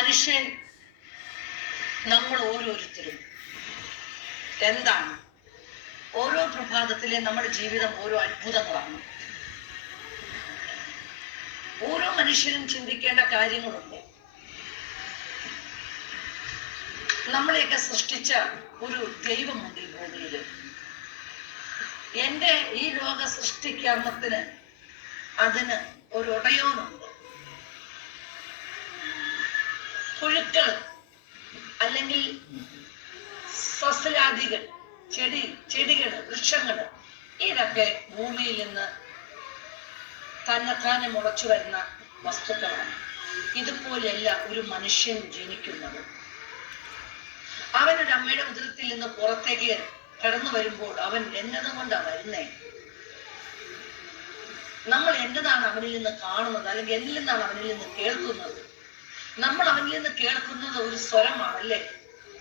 മനുഷ്യൻ നമ്മൾ ഓരോരുത്തരും. എന്താണ്? ഓരോ പ്രഭാതത്തിലെ നമ്മുടെ ജീവിതം ഓരോ അത്ഭുതങ്ങളാണ്. ഓരോ മനുഷ്യനും ചിന്തിക്കേണ്ട കാര്യങ്ങളുണ്ട്. നമ്മളെയൊക്കെ സൃഷ്ടിച്ച ഒരു ദൈവമുണ്ട് ഈ ഭൂമിയിൽ എന്റെ ഈ ലോക സൃഷ്ടിക്കർമ്മത്തിന് അതിന് ഒരു ഉടയോനുണ്ട്. പുഴുക്കൾ അല്ലെങ്കിൽ സസ്യജാതികൾ ചെടി ചെടികൾ വൃക്ഷങ്ങൾ ഇതൊക്കെ ഭൂമിയിൽ നിന്ന് തന്നെത്താനെ മുളച്ചു വരുന്ന വസ്തുക്കളാണ്. ഇതുപോലെയല്ല ഒരു മനുഷ്യൻ ജനിക്കുന്നത് അവനൊരു അമ്മയുടെ ഉദരത്തിൽ നിന്ന് പുറത്തേക്ക് കടന്നു വരുമ്പോൾ അവൻ എന്നതുകൊണ്ടാണ് വരുന്നേ? നമ്മൾ എന്നതാണ് അവനിൽ നിന്ന് കാണുന്നത് അല്ലെങ്കിൽ എന്നിൽ നിന്നാണ് അവനിൽ നിന്ന് കേൾക്കുന്നത്? നമ്മൾ അവനിൽ നിന്ന് കേൾക്കുന്നത് ഒരു സ്വരമാണ് അല്ലേ?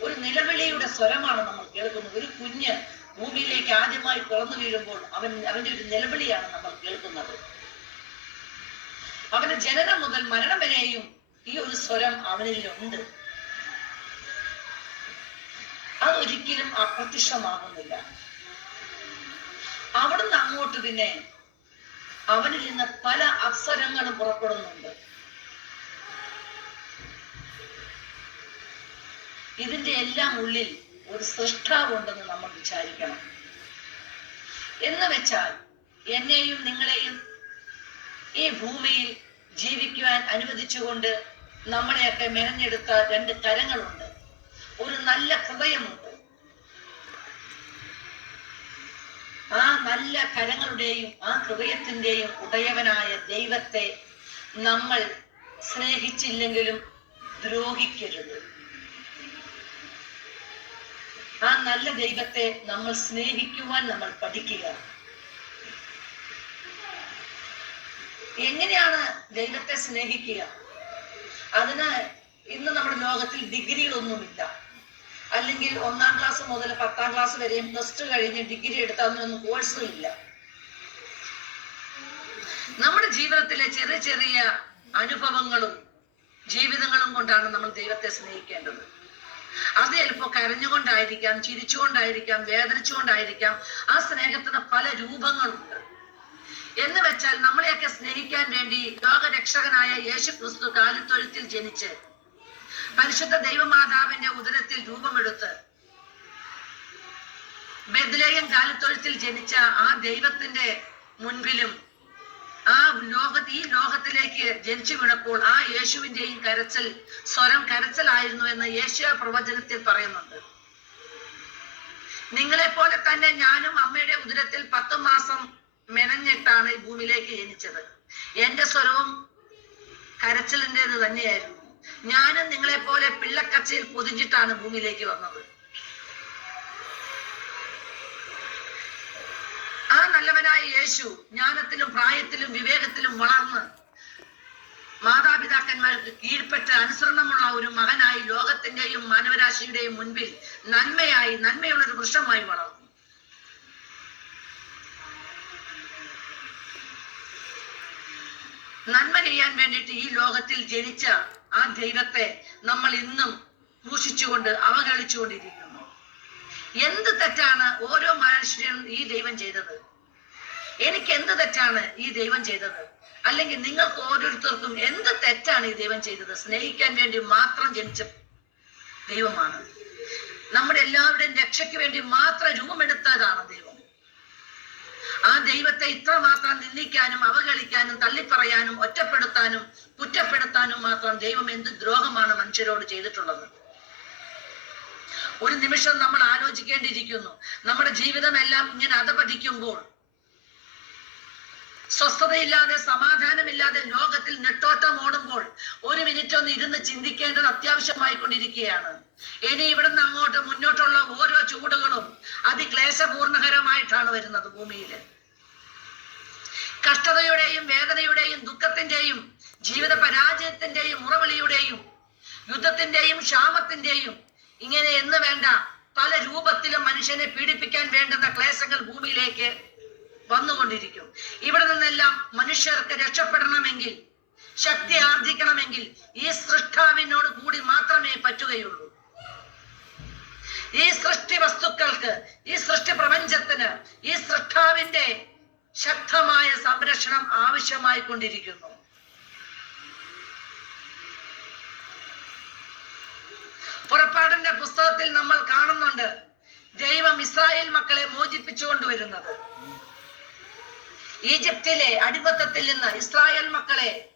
ഒരു നിലവിളിയുടെ സ്വരമാണ് നമ്മൾ കേൾക്കുന്നത്. ഒരു കുഞ്ഞ് ഭൂമിയിലേക്ക് ആദ്യമായി പിറന്നു വീഴുമ്പോൾ അവൻ അവന്റെ ഒരു നിലവിളിയാണ് നമ്മൾ കേൾക്കുന്നത്. അവന്റെ ജനനം മുതൽ മരണം വരെയും ഈ ഒരു സ്വരം അവനിലുണ്ട് അതൊരിക്കലും അപ്രത്യക്ഷമാകുന്നില്ല അവിടുന്ന് അങ്ങോട്ട് പിന്നെ അവനിൽ നിന്ന് പല അപ്സരങ്ങളും പുറപ്പെടുന്നുണ്ട്. ഇതിന്റെ എല്ലാം ഉള്ളിൽ ഒരു സൃഷ്ടാവുണ്ടെന്ന് നമ്മൾ വിചാരിക്കണം. എന്ന് വെച്ചാൽ എന്നെയും നിങ്ങളെയും ഈ ഭൂമിയിൽ ജീവിക്കുവാൻ അനുവദിച്ചുകൊണ്ട് നമ്മളെയൊക്കെ മെനഞ്ഞെടുത്ത രണ്ട് തരങ്ങളുണ്ട്. ഒരു നല്ല ഹൃദയമുണ്ട്. ആ നല്ല കരങ്ങളുടെയും ആ ഹൃദയത്തിന്റെയും ഉടയവനായ ദൈവത്തെ നമ്മൾ സ്നേഹിച്ചില്ലെങ്കിലും ദ്രോഹിക്കരുത്. ആ നല്ല ദൈവത്തെ നമ്മൾ സ്നേഹിക്കുവാൻ നമ്മൾ പഠിക്കുക. എങ്ങനെയാണ് ദൈവത്തെ സ്നേഹിക്കുക? അതിന് ഇന്ന് നമ്മുടെ ലോകത്തിൽ ഡിഗ്രികളൊന്നുമില്ല. അല്ലെങ്കിൽ ഒന്നാം ക്ലാസ് മുതൽ പത്താം ക്ലാസ് വരെയും പ്ലസ് ടു കഴിഞ്ഞ് ഡിഗ്രി എടുത്താന്നൊന്നും കോഴ്സും ഇല്ല നമ്മുടെ ജീവിതത്തിലെ ചെറിയ ചെറിയ അനുഭവങ്ങളും ജീവിതങ്ങളും കൊണ്ടാണ് നമ്മൾ ദൈവത്തെ സ്നേഹിക്കേണ്ടത്. അത് ചിലപ്പോൾ കരഞ്ഞുകൊണ്ടായിരിക്കാം ചിരിച്ചുകൊണ്ടായിരിക്കാം വേദനിച്ചുകൊണ്ടായിരിക്കാം. ആ സ്നേഹത്തിന് പല രൂപങ്ങളുണ്ട്. എന്ന് വെച്ചാൽ നമ്മളെയൊക്കെ സ്നേഹിക്കാൻ വേണ്ടി ലോകരക്ഷകനായ യേശു ക്രിസ്തു കാലിത്തൊഴുത്തിൽ ജനിച്ച് പരിശുദ്ധ ദൈവമാതാവിന്റെ ഉദരത്തിൽ രൂപമെടുത്ത് ബെദ്ലേയം കാലിത്തൊഴുത്തിൽ ജനിച്ച ആ ദൈവത്തിന്റെ മുൻപിലും ആ ലോക ഈ ലോകത്തിലേക്ക് ജനിച്ചു വീണപ്പോൾ ആ യേശുവിന്റെയും കരച്ചൽ സ്വരം കരച്ചലായിരുന്നു എന്ന് യേശു പ്രവചനത്തിൽ പറയുന്നുണ്ട്. നിങ്ങളെ പോലെ തന്നെ ഞാനും അമ്മയുടെ ഉദരത്തിൽ പത്ത് മാസം മെനഞ്ഞിട്ടാണ് ഈ ഭൂമിയിലേക്ക് ജനിച്ചത്. എന്റെ സ്വരവും കരച്ചിലിന്റെത് തന്നെയായിരുന്നു. ഞാനും നിങ്ങളെ പോലെ പിള്ളക്കച്ചയിൽ പൊതിഞ്ഞിട്ടാണ് ഭൂമിയിലേക്ക് വന്നത്. നല്ലവനായ യേശു ജ്ഞാനത്തിലും പ്രായത്തിലും വിവേകത്തിലും വളർന്ന് മാതാപിതാക്കന്മാർക്ക് കീഴ്പ്പെട്ട് അനുസരണമുള്ള ഒരു മകനായി ലോകത്തിന്റെയും മാനവരാശിയുടെയും മുൻപിൽ നന്മയായി നന്മയുള്ള ഒരു വൃക്ഷമായി വളർന്നു. നന്മ ചെയ്യാൻ വേണ്ടിയിട്ട് ഈ ലോകത്തിൽ ജനിച്ച ആ ദൈവത്തെ നമ്മൾ ഇന്നും ദൂഷിച്ചുകൊണ്ട് അവഗണിച്ചുകൊണ്ടിരിക്കുന്നു. എന്ത് തെറ്റാണ് ഓരോ മനുഷ്യനും ഈ ദൈവം ചെയ്തത്? എനിക്ക് എന്ത് തെറ്റാണ് ഈ ദൈവം ചെയ്തത്? അല്ലെങ്കിൽ നിങ്ങൾക്ക് ഓരോരുത്തർക്കും എന്ത് തെറ്റാണ് ഈ ദൈവം ചെയ്തത്? സ്നേഹിക്കാൻ വേണ്ടി മാത്രം ജനിച്ച ദൈവമാണ്. നമ്മുടെ എല്ലാവരുടെയും രക്ഷയ്ക്ക് വേണ്ടി മാത്രം രൂപമെടുത്തതാണ് ദൈവം. ആ ദൈവത്തെ ഇത്ര മാത്രം നിന്ദിക്കാനും അവഗണിക്കാനും തള്ളിപ്പറയാനും ഒറ്റപ്പെടുത്താനും കുറ്റപ്പെടുത്താനും മാത്രം ദൈവം എന്ത് ദ്രോഹമാണ് മനുഷ്യരോട് ചെയ്തിട്ടുള്ളത്? ഒരു നിമിഷം നമ്മൾ ആലോചിക്കേണ്ടിയിരിക്കുന്നു. നമ്മുടെ ജീവിതമെല്ലാം ഇങ്ങനെ അധപതിക്കുമ്പോൾ സ്വസ്ഥതയില്ലാതെ സമാധാനമില്ലാതെ ലോകത്തിൽ നെട്ടോട്ടം ഓടുമ്പോൾ ഒരു മിനിറ്റ് ഒന്ന് ഇരുന്ന് ചിന്തിക്കേണ്ടത് അത്യാവശ്യമായി കൊണ്ടിരിക്കുകയാണ് ഇനി ഇവിടുന്ന് അങ്ങോട്ട് മുന്നോട്ടുള്ള ഓരോ ചൂടുകളും അതിക്ലേശപൂർണകരമായിട്ടാണ് വരുന്നത് ഭൂമിയിൽ കഷ്ടതയുടെയും വേദനയുടെയും ദുഃഖത്തിന്റെയും ജീവിത പരാജയത്തിന്റെയും മുറവിളിയുടെയും യുദ്ധത്തിന്റെയും ക്ഷാമത്തിന്റെയും ഇങ്ങനെ എന്ന് വേണ്ട പല രൂപത്തിലും മനുഷ്യനെ പീഡിപ്പിക്കാൻ വേണ്ടുന്ന ക്ലേശങ്ങൾ ഭൂമിയിലേക്ക് വന്നുകൊണ്ടിരിക്കും. ഇവിടെ നിന്നെല്ലാം മനുഷ്യർക്ക് രക്ഷപ്പെടണമെങ്കിൽ ശക്തി ആർജിക്കണമെങ്കിൽ ഈ സൃഷ്ടാവിനോട് കൂടി മാത്രമേ പറ്റുകയുള്ളൂ. ഈ സൃഷ്ടി വസ്തുക്കൾക്ക് ഈ സൃഷ്ടി പ്രപഞ്ചത്തിന് ഈ സൃഷ്ടാവിന്റെ ശക്തമായ സംരക്ഷണം ആവശ്യമായി കൊണ്ടിരിക്കുന്നു. പുറപ്പാടിന്റെ പുസ്തകത്തിൽ നമ്മൾ കാണുന്നുണ്ട് ദൈവം ഇസ്രായേൽ മക്കളെ മോചിപ്പിച്ചുകൊണ്ടുവരുന്നത് ഈജിപ്തിലെ അടിമത്തത്തിൽ നിന്ന് ഇസ്രായേൽ മക്കളെ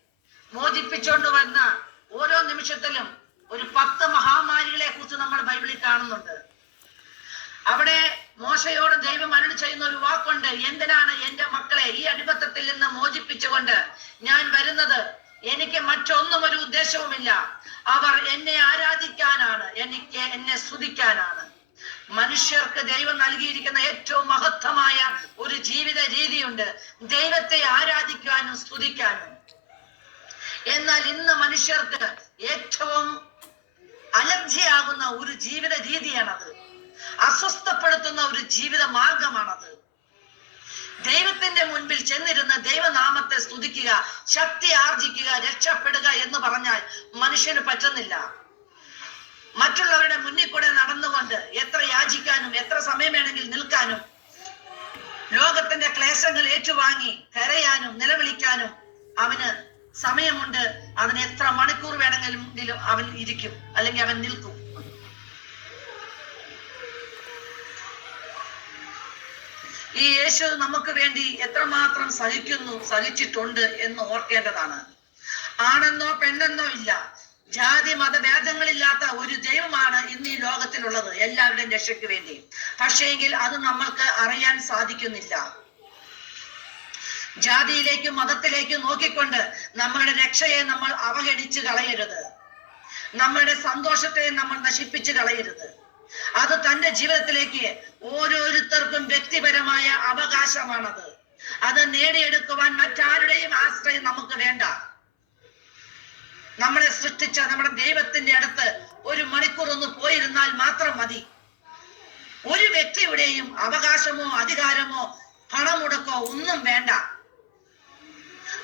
മോചിപ്പിച്ചുകൊണ്ട് വന്ന ഓരോ നിമിഷത്തിലും ഒരു പത്ത് മഹാമാരികളെ കുറിച്ച് നമ്മൾ ബൈബിളിൽ കാണുന്നുണ്ട്. അവിടെ മോശയോട് ദൈവം അരുളി ചെയ്യുന്ന ഒരു വാക്കുണ്ട്. എന്തിനാണ് എന്റെ മക്കളെ ഈ അടിമത്തത്തിൽ നിന്ന് മോചിപ്പിച്ചുകൊണ്ട് ഞാൻ വരുന്നത്? എനിക്ക് മറ്റൊന്നും ഒരു ഉദ്ദേശവുമില്ല. അവർ എന്നെ ആരാധിക്കാനാണ്. എനിക്ക് എന്നെ സ്തുതിക്കാനാണ്. മനുഷ്യർക്ക് ദൈവം നൽകിയിരിക്കുന്ന ഏറ്റവും മഹത്തമായ ഒരു ജീവിത രീതിയുണ്ട്. ദൈവത്തെ ആരാധിക്കാനും സ്തുതിക്കാനും. എന്നാൽ ഇന്ന് മനുഷ്യർക്ക് ഏറ്റവും അലർജിയാകുന്ന ഒരു ജീവിത രീതിയാണത്. അസ്വസ്ഥപ്പെടുത്തുന്ന ഒരു ജീവിത മാർഗമാണത്. ദൈവത്തിന്റെ മുൻപിൽ ചെന്നിരുന്ന ദൈവനാമത്തെ സ്തുതിക്കുക ശക്തി ആർജിക്കുക രക്ഷപ്പെടുക എന്ന് പറഞ്ഞാൽ മനുഷ്യന് പറ്റുന്നില്ല. മറ്റുള്ളവരുടെ മുന്നിൽ കൂടെ നടന്നുകൊണ്ട് എത്ര യാചിക്കാനും എത്ര സമയം വേണമെങ്കിൽ നിൽക്കാനും ലോകത്തിന്റെ ക്ലേശങ്ങൾ ഏറ്റുവാങ്ങി കരയാനും നിലവിളിക്കാനും അവന് സമയമുണ്ട്. അവന് എത്ര മണിക്കൂർ വേണമെങ്കിലും അവൻ ഇരിക്കും അല്ലെങ്കിൽ അവൻ നിൽക്കും. ഈ യേശു നമുക്ക് വേണ്ടി എത്രമാത്രം സഹിക്കുന്നു സഹിച്ചിട്ടുണ്ട് എന്ന് ഓർക്കേണ്ടതാണ്. ആണെന്നോ പെണ്ണെന്നോ ഇല്ല. ജാതി മതഭേദങ്ങളില്ലാത്ത ഒരു ദൈവമാണ് ഇന്ന് ഈ ലോകത്തിലുള്ളത് എല്ലാവരുടെയും രക്ഷയ്ക്ക് വേണ്ടി. പക്ഷേങ്കിൽ അത് നമ്മൾക്ക് അറിയാൻ സാധിക്കുന്നില്ല. ജാതിയിലേക്കും മതത്തിലേക്കും നോക്കിക്കൊണ്ട് നമ്മളുടെ രക്ഷയെ നമ്മൾ അവഗണിച്ച് കളയരുത്. നമ്മളുടെ സന്തോഷത്തെ നമ്മൾ നശിപ്പിച്ച് കളയരുത്. അത് തന്റെ ജീവിതത്തിലേക്ക് ഓരോരുത്തർക്കും വ്യക്തിപരമായ അവകാശമാണത്. അത് നേടിയെടുക്കുവാൻ മറ്റാരുടെയും ആശ്രയം നമുക്ക് വേണ്ട. നമ്മളെ സൃഷ്ടിച്ച നമ്മുടെ ദൈവത്തിന്റെ അടുത്ത് ഒരു മണിക്കൂർ ഒന്ന് പോയിരുന്നാൽ മാത്രം മതി. ഒരു വ്യക്തിയുടെയും അവകാശമോ അധികാരമോ പണമുടക്കോ ഒന്നും വേണ്ട.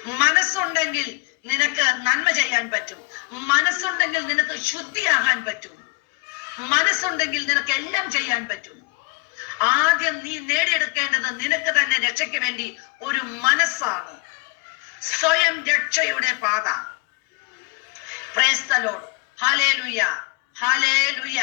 മനസ്സുണ്ടെങ്കിൽ നിനക്ക് നന്മ ചെയ്യാൻ പറ്റും. മനസ്സുണ്ടെങ്കിൽ നിനക്ക് ശുദ്ധിയാകാൻ പറ്റും. മനസ്സുണ്ടെങ്കിൽ നിനക്ക് എല്ലാം ചെയ്യാൻ പറ്റും. ആദ്യം നീ നേടിയെടുക്കേണ്ടത് നിനക്ക് തന്നെ രക്ഷയ്ക്ക് വേണ്ടി ഒരു മനസ്സാണ്. സ്വയം രക്ഷയുടെ പാത. പ്രേസ്തലോട് ഹാലേ ലുയ ഹാലേ ലുയ